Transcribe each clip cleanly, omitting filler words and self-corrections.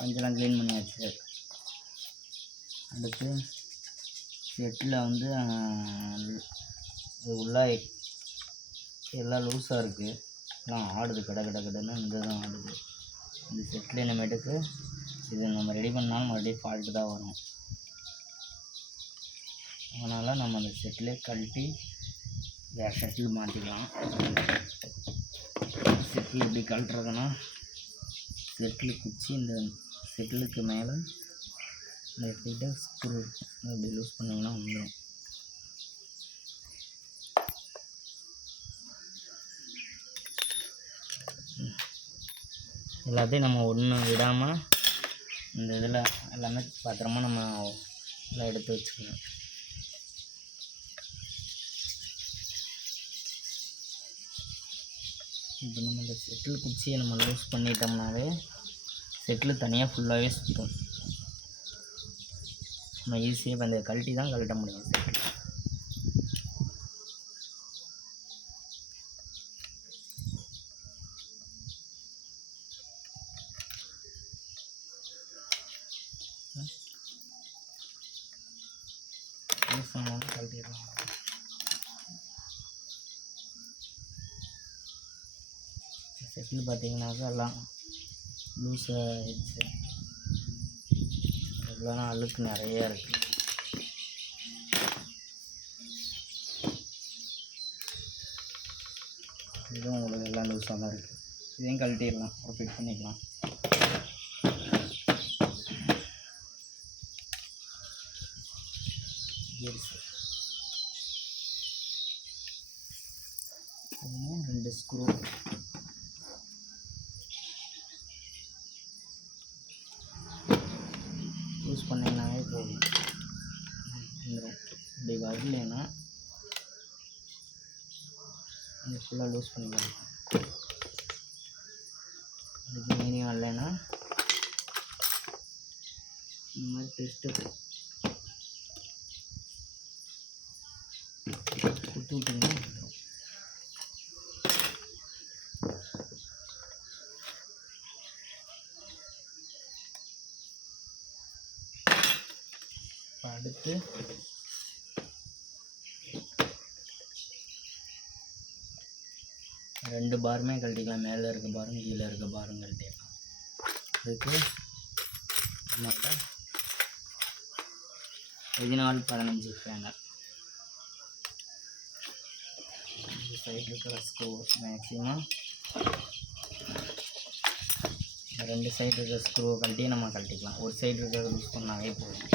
பஞ்செல்லாம் clean பண்ணியாச்சு. அடுத்து settle வந்து இது உள்ளே எல்லாம் லூஸாக இருக்குது, எல்லாம் ஆடுது கடன்னு இந்த தான் ஆடுது. இந்த செட்டில் இனிமேட்டுக்கு இது நம்ம ரெடி பண்ணாலும் மறுபடியும் ஃபால்ட்டு தான் வரும். அதனால் நம்ம அந்த செட்டிலே கழட்டி வேறு செட்டில் மாற்றிக்கலாம். செட்டில் எப்படி கழட்டுறதுன்னா, செட்டில் குச்சி இந்த செட்டிலுக்கு மேலே இந்த எடுத்துக்கிட்டு ஸ்க்ரூ அப்படி லூஸ் பண்ணிங்கன்னா வந்துடும். எல்லாத்தையும் நம்ம ஒன்று விடாமல் இந்த இதில் எல்லாமே பத்திரமா நம்ம எல்லாம் எடுத்து வச்சுக்கணும். இப்போ நம்ம இந்த செட்டில் குச்சியை நம்ம லூஸ் பண்ணிட்டோம்னாவே செட்டில் தனியாக ஃபுல்லாகவே சுற்றும். நம்ம ஈஸியாக இப்போ அந்த கழட்டி தான் கழட்ட முடியும். செட்டில் கழட்டிடலாம். செட்டில் பார்த்தீங்கன்னாக்கா எல்லாம் லூஸாக ஆகிடுச்சு. எவ்வளோனா அழுக்கு நிறையா இருக்குது. இதுவும் உங்களுக்கு எல்லாம் லூஸாக தான் இருக்குது. இதையும் கழட்டிடலாம், ஃபிட் பண்ணிக்கலாம். ரெண்டு ஸ்க்ரூ யூஸ் பண்ணிங்கனாவே போதும், வந்துடும். இப்படி வரலைன்னா இது ஃபுல்லாக லூஸ் பண்ணிக்கலாம். அதுக்கு மீனிங் வரலைன்னா இந்த மாதிரி டெஸ்ட்டு குத்து விட்டிங்கன்னா வந்துடும். அடுத்து ரெண்டு பாருமே கழட்டிக்கலாம். மேலே இருக்க பாரும் கீழே இருக்க பாரும் கழட்டிடலாம். அதுக்கு நம்மகிட்ட 14-15 ஃபேனர் இந்த சைடு இருக்கிற ஸ்க்ரூ மேக்ஸிமம் ரெண்டு சைடு இருக்கிற ஸ்க்ரூவை கழட்டி நம்ம கழட்டிக்கலாம். ஒரு சைடு இருக்கிறத யூஸ் பண்ணாவே போதும்.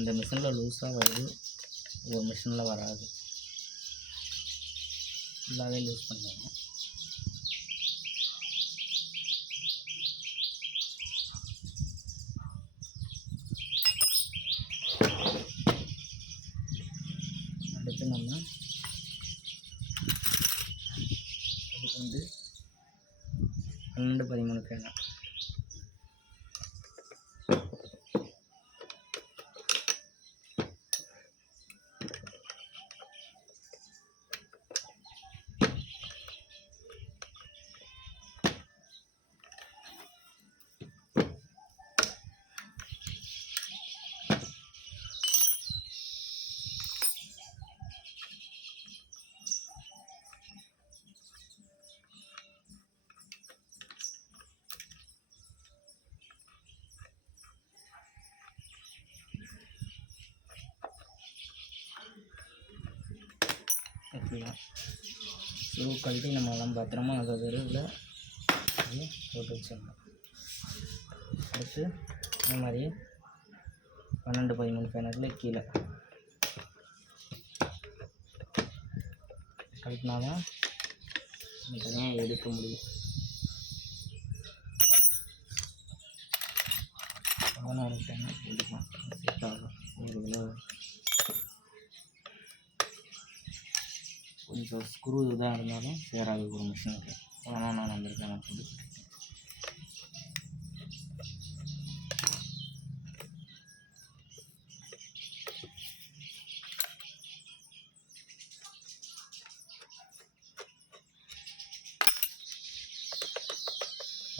இந்த மிஷினில் லூஸாக வருது, ஒரு மிஷினில் வராது. ஃபுல்லாகவே லூஸ் பண்ணுவாங்க. அடுத்து நம்ம அதுக்கு வந்து 12-13 ஃபேனர் வைக்கலாம். ஷூ கழட்டி நம்ம எல்லாம் பத்திரமா அதை வெறுவில் போட்டு வச்சிடணும். அடுத்து இந்த மாதிரி 12-13 ஃபேனரில் கீழே கழட்டினாதான் தனியாக எடுக்க முடியும். 16 ஃபேனர் போட்டுக்கலாம். செட் ஆகும். ஒரு கிலோ கொஞ்சம் ஸ்க்ரூ இதாக இருந்தாலும் சேராது ஒரு மிஷினுக்கு. அதனால் நான் வந்திருக்கேன். நான் போட்டு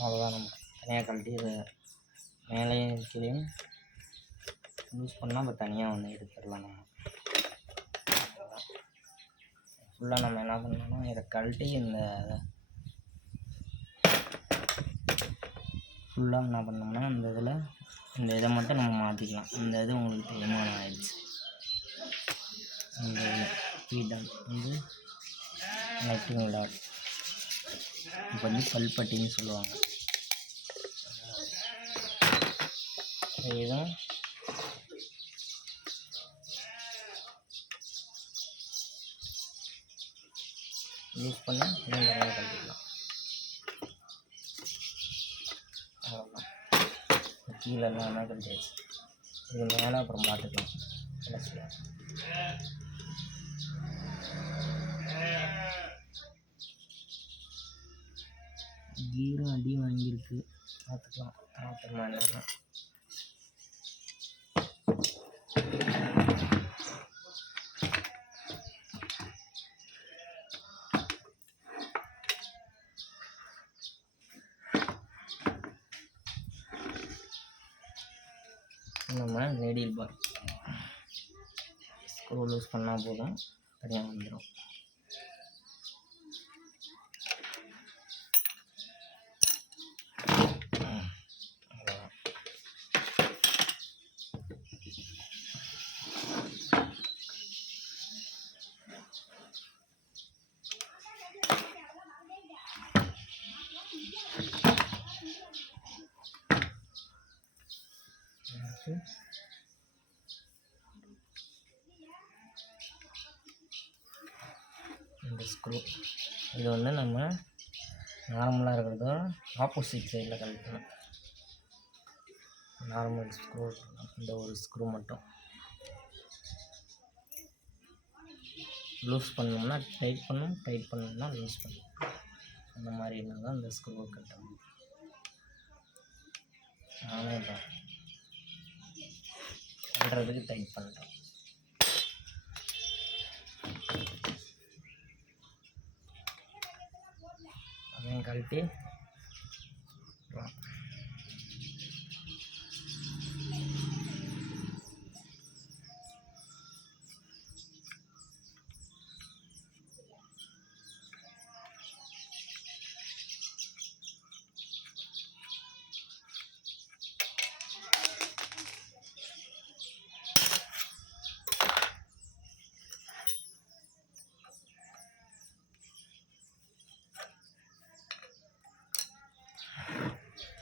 அவ்வளோதான். நம்ம தனியாக கழட்டி இதை மேலேயும் கீழேயும் யூஸ் பண்ணால் இப்போ தனியாக வந்து எடுத்துடலாம். நம்ம ஃபுல்லாக நம்ம என்ன பண்ணோம்னா இதை கழட்டி ஃபுல்லாக என்ன பண்ணோம்னா இந்த இதில் இந்த இதை மட்டும் நம்ம மாற்றிக்கலாம். இந்த இது உங்களுக்கு தேய்மானம் ஆயிடுச்சு. இந்த ஃபீடன் வந்து நெட்டிங் டாட், இப்போ வந்து கல்பட்டின்னு சொல்லுவாங்க. இதுதான் யூஸ் பண்ணி இந்த கழட்டிக்கலாம். அவ்வளோதான். கீழே எல்லாம் கழட்டியாச்சு. இது மேலே அப்புறம் பார்த்துக்கலாம் கடைசியாக. கீரும் அடி வாங்கியிருக்கு, பார்த்துக்கலாம். அப்புறமா என்னென்னா நம்ம நீடில் பார் ஸ்க்ரூ லூஸ் பண்ணால் போதும், தனியாக வந்துடும். இந்த ஸ்க்ரூ இது வந்து நம்ம நார்மலாக இருக்கிறதோ ஆப்போசிட் சைடில் கழட்டணும். நார்மல் ஸ்க்ரூ இந்த ஒரு ஸ்க்ரூ மட்டும் லூஸ் பண்ணோம்னா டைட் பண்ணணும், டைட் பண்ணோம்னா லூஸ் பண்ணணும். அந்த மாதிரி இருந்தால் தான் இந்த ஸ்க்ரூவை கட்டணும். நானே பண்ணுறதுக்கு டைட் பண்ணுறேன். அதையும் கழட்டி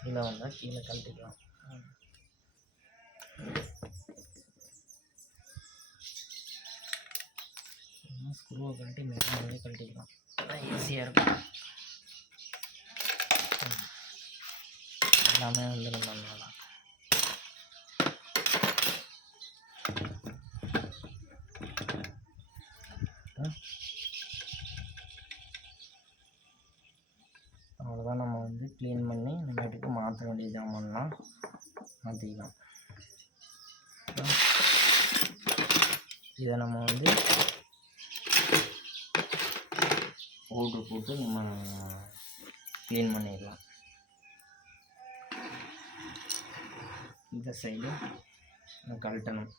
கீழே வந்தால் கீழே கழட்டிக்கலாம். ஸ்க்ரூவை கழட்டி மேலே கழட்டிக்கலாம், ஈஸியாக இருக்கும். எல்லாமே வந்துடும் நல்லா. அவ்வளோதான். நம்ம வந்து க்ளீன் பண்ணி நம்மட்டுக்கு மாற்ற வேண்டிய ஜாமான்லாம் மாற்றிக்கலாம். இதை நம்ம வந்து பவுட்ரு போட்டு நம்ம க்ளீன் பண்ணிடலாம். இந்த சைடு கழட்டணும்.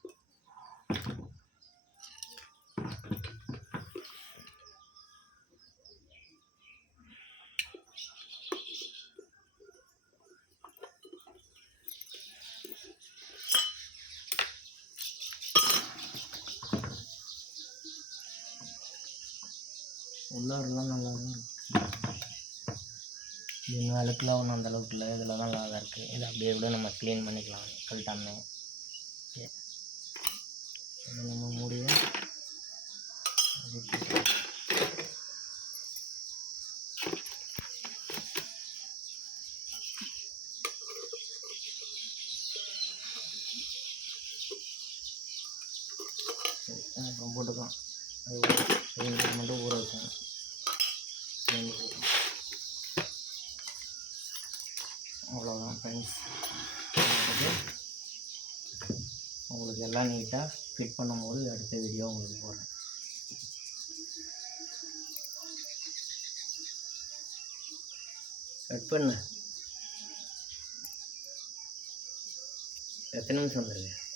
உள்ளாரெலாம் நல்லா தான் இருக்குது. இது அழுக்கெலாம் ஒன்றும் அந்தளவுக்கு இல்லை, இதில் தான் நல்லா தான் இருக்குது. இதை அப்படியே கூட நம்ம க்ளீன் பண்ணிக்கலாம் கழட்டாமே. ஓகே, அதை நம்ம மூடிய சரி அப்புறம் போட்டுக்கலாம். அது மட்டும் ஊற வைக்கணும். அவ்வளோதான் ஃப்ரெண்ட்ஸ். உங்களுக்கு எல்லாம் நீட்டாக ஃபிட் பண்ணும்போது அடுத்த வீடியோ உங்களுக்கு போடுறேன். கட் பண்ணு. எத்தனை நிமிஷம் வந்துருக்கு?